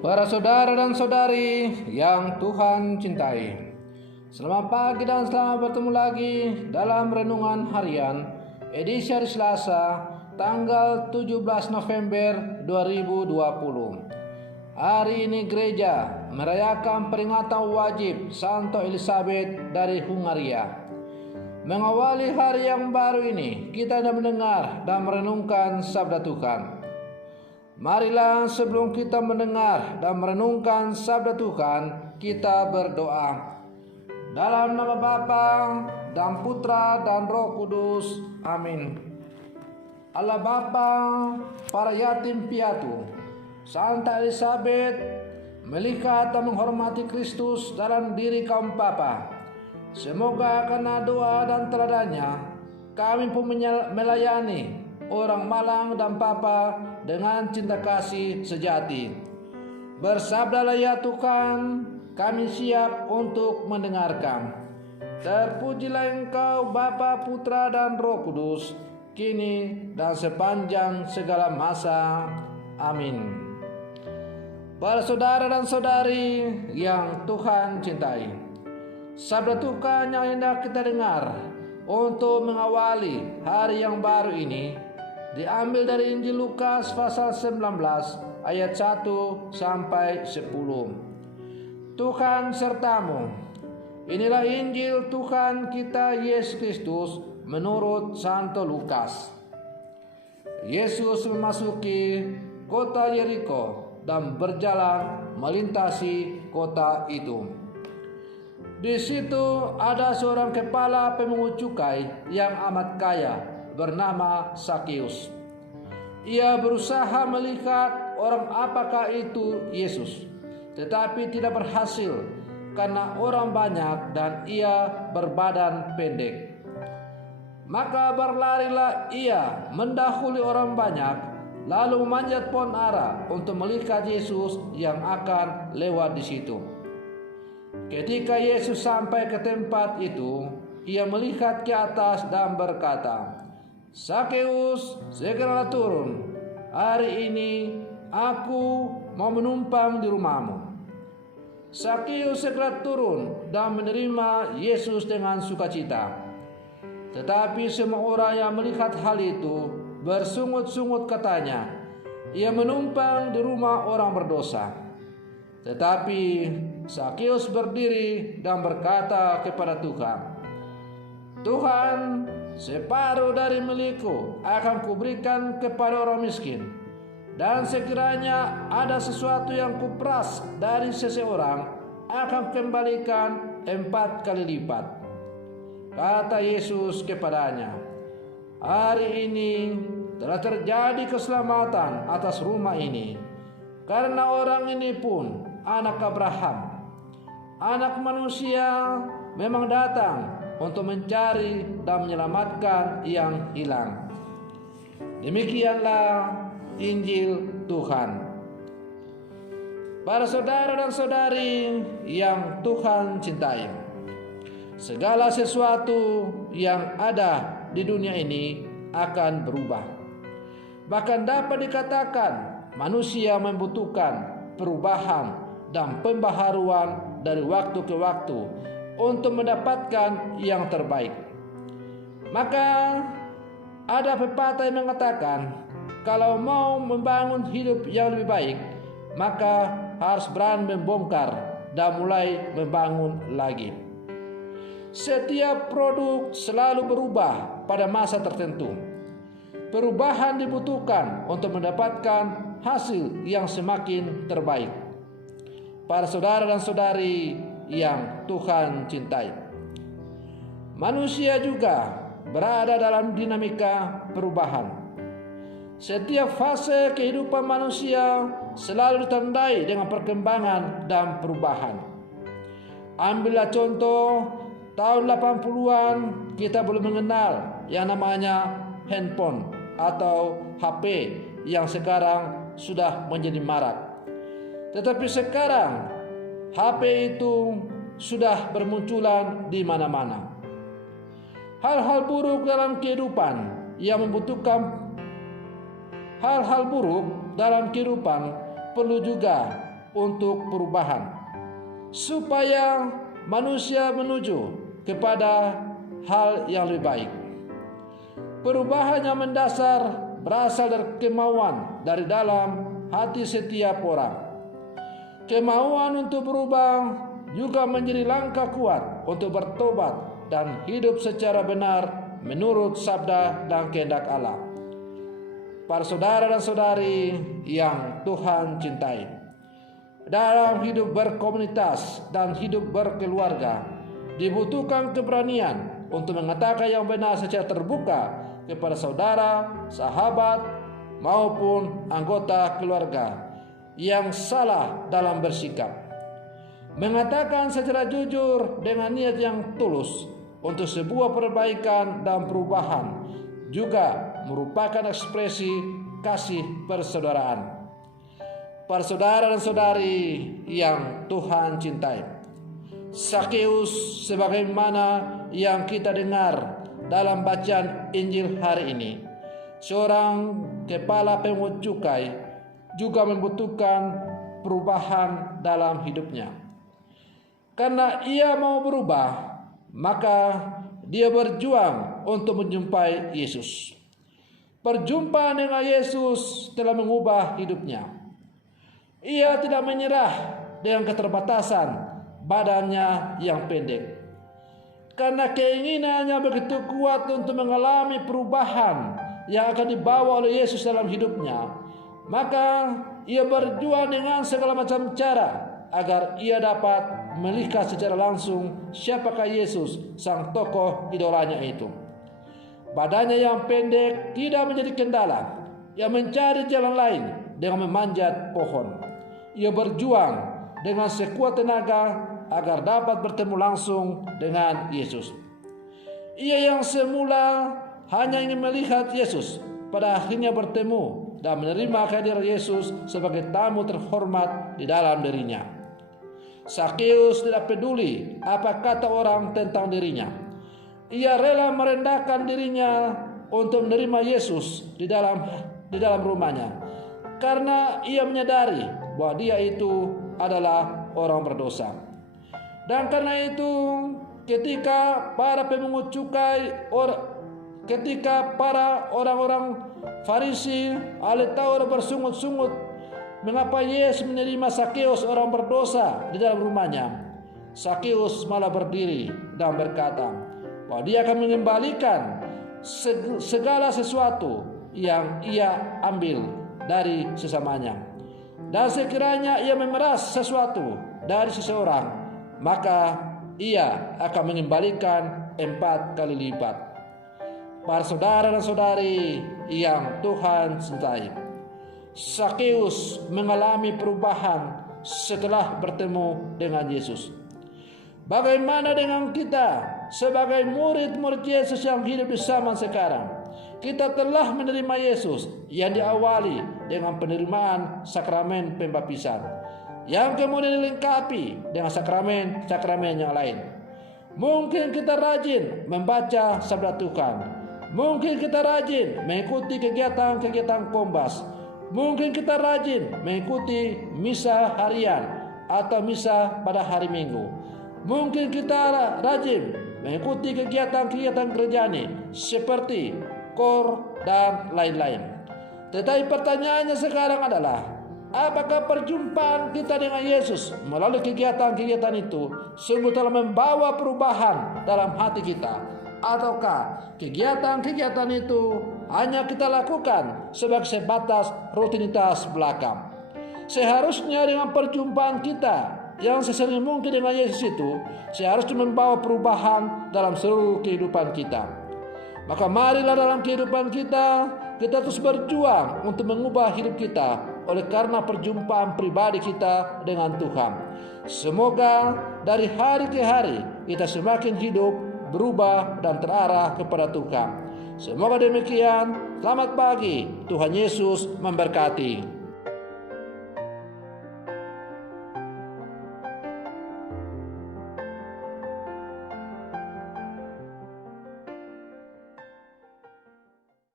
Para saudara dan saudari yang Tuhan cintai, selamat pagi dan selamat bertemu lagi dalam Renungan Harian edisi hari Selasa tanggal 17 November 2020. Hari ini gereja merayakan peringatan wajib Santo Elizabeth dari Hungaria. Mengawali hari yang baru ini, kita hendak mendengar dan merenungkan sabda Tuhan. Marilah sebelum kita mendengar dan merenungkan sabda Tuhan, kita berdoa. Dalam nama Bapa dan Putra dan Roh Kudus. Amin. Allah Bapa, para yatim piatu, Santa Elizabeth melihat dan menghormati Kristus dalam diri kaum papa. Semoga karena doa dan teladannya kami pun melayani orang malang dan papa dengan cinta kasih sejati. Bersabdalah ya Tuhan, kami siap untuk mendengarkan. Terpujilah Engkau Bapa, Putra dan Roh Kudus, kini dan sepanjang segala masa. Amin. Para saudara dan saudari yang Tuhan cintai, sabda Tuhan yang hendak kita dengar untuk mengawali hari yang baru ini diambil dari Injil Lukas pasal 19 ayat 1 sampai 10. Tuhan sertamu. Inilah Injil Tuhan kita Yesus Kristus menurut Santo Lukas. Yesus memasuki kota Yeriko dan berjalan melintasi kota itu. Di situ ada seorang kepala pemungut cukai yang amat kaya bernama Sakeus. Ia berusaha melihat orang apakah itu Yesus, tetapi tidak berhasil karena orang banyak dan ia berbadan pendek. Maka berlarilah ia mendahului orang banyak, lalu memanjat pohon ara untuk melihat Yesus yang akan lewat di situ. Ketika Yesus sampai ke tempat itu, ia melihat ke atas dan berkata, "Sakeus, segeralah turun. Hari ini aku mau menumpang di rumahmu." Sakeus segera turun dan menerima Yesus dengan sukacita. Tetapi semua orang yang melihat hal itu bersungut-sungut katanya, "Ia menumpang di rumah orang berdosa." Tetapi Sakeus berdiri dan berkata kepada Tuhan, "Tuhan, separuh dari milikku akan kuberikan kepada orang miskin, dan sekiranya ada sesuatu yang kuperas dari seseorang, akan kembalikan 4 kali lipat." Kata Yesus kepadanya, "Hari ini telah terjadi keselamatan atas rumah ini, karena orang ini pun anak Abraham. Anak manusia memang datang untuk mencari dan menyelamatkan yang hilang." Demikianlah Injil Tuhan. Para saudara dan saudari yang Tuhan cintai, segala sesuatu yang ada di dunia ini akan berubah. Bahkan dapat dikatakan manusia membutuhkan perubahan dan pembaharuan dari waktu ke waktu untuk mendapatkan yang terbaik. Maka ada pepatah yang mengatakan, kalau mau membangun hidup yang lebih baik, maka harus berani membongkar dan mulai membangun lagi. Setiap produk selalu berubah pada masa tertentu. Perubahan dibutuhkan untuk mendapatkan hasil yang semakin terbaik. Para saudara dan saudari yang Tuhan cintai, manusia juga berada dalam dinamika perubahan. Setiap fase kehidupan manusia selalu ditandai dengan perkembangan dan perubahan. Ambillah contoh, tahun 80-an kita belum mengenal yang namanya handphone atau HP yang sekarang sudah menjadi marak. Tetapi sekarang HP itu sudah bermunculan di mana-mana. Hal-hal buruk dalam kehidupan yang membutuhkan hal-hal buruk dalam kehidupan perlu juga untuk perubahan, supaya manusia menuju kepada hal yang lebih baik. Perubahan yang mendasar berasal dari kemauan dari dalam hati setiap orang. Kemauan untuk berubah juga menjadi langkah kuat untuk bertobat dan hidup secara benar menurut sabda dan kehendak Allah. Para saudara dan saudari yang Tuhan cintai, dalam hidup berkomunitas dan hidup berkeluarga dibutuhkan keberanian untuk mengatakan yang benar secara terbuka kepada saudara, sahabat, maupun anggota keluarga yang salah dalam bersikap. Mengatakan secara jujur dengan niat yang tulus untuk sebuah perbaikan dan perubahan juga merupakan ekspresi kasih persaudaraan. Para saudara dan saudari yang Tuhan cintai, Sakeus sebagaimana yang kita dengar dalam bacaan Injil hari ini, seorang kepala pemungut cukai juga membutuhkan perubahan dalam hidupnya. Karena ia mau berubah, maka dia berjuang untuk menjumpai Yesus. Perjumpaan dengan Yesus telah mengubah hidupnya. Ia tidak menyerah dengan keterbatasan badannya yang pendek. Karena keinginannya begitu kuat untuk mengalami perubahan yang akan dibawa oleh Yesus dalam hidupnya, maka ia berjuang dengan segala macam cara agar ia dapat melihat secara langsung siapakah Yesus, sang tokoh idolanya itu. Badannya yang pendek tidak menjadi kendala. Ia mencari jalan lain dengan memanjat pohon. Ia berjuang dengan sekuat tenaga agar dapat bertemu langsung dengan Yesus. Ia yang semula hanya ingin melihat Yesus, pada akhirnya bertemu dan menerima kehadiran Yesus sebagai tamu terhormat di dalam dirinya. Sakeus tidak peduli apa kata orang tentang dirinya. Ia rela merendahkan dirinya untuk menerima Yesus di dalam rumahnya, karena ia menyadari bahwa dia itu adalah orang berdosa. Dan karena itu, ketika para pemungut cukai, ketika para orang-orang Farisi, ahli Taurat bersungut-sungut mengapa Yesus menerima Sakeus orang berdosa di dalam rumahnya, Sakeus malah berdiri dan berkata bahwa dia akan mengembalikan segala sesuatu yang ia ambil dari sesamanya. Dan sekiranya ia memeras sesuatu dari seseorang, maka ia akan mengembalikan 4 kali lipat. Para saudara dan saudari yang Tuhan cintai, Sakeus mengalami perubahan setelah bertemu dengan Yesus. Bagaimana dengan kita sebagai murid-murid Yesus yang hidup di zaman sekarang? Kita telah menerima Yesus yang diawali dengan penerimaan sakramen pembaptisan, yang kemudian dilengkapi dengan sakramen-sakramen yang lain. Mungkin kita rajin membaca sabda Tuhan. Mungkin kita rajin mengikuti kegiatan-kegiatan Kombas. Mungkin kita rajin mengikuti misa harian atau misa pada hari Minggu. Mungkin kita rajin mengikuti kegiatan-kegiatan gerejani seperti KOR dan lain-lain. Tetapi pertanyaannya sekarang adalah, apakah perjumpaan kita dengan Yesus melalui kegiatan-kegiatan itu sungguh telah membawa perubahan dalam hati kita? Ataukah kegiatan-kegiatan itu hanya kita lakukan sebagai sebatas rutinitas belaka? Seharusnya dengan perjumpaan kita yang sesering mungkin dengan Yesus itu seharusnya membawa perubahan dalam seluruh kehidupan kita. Maka marilah dalam kehidupan kita terus berjuang untuk mengubah hidup kita oleh karena perjumpaan pribadi kita dengan Tuhan. Semoga dari hari ke hari kita semakin hidup, berubah dan terarah kepada Tuhan. Semoga demikian. Selamat pagi. Tuhan Yesus memberkati.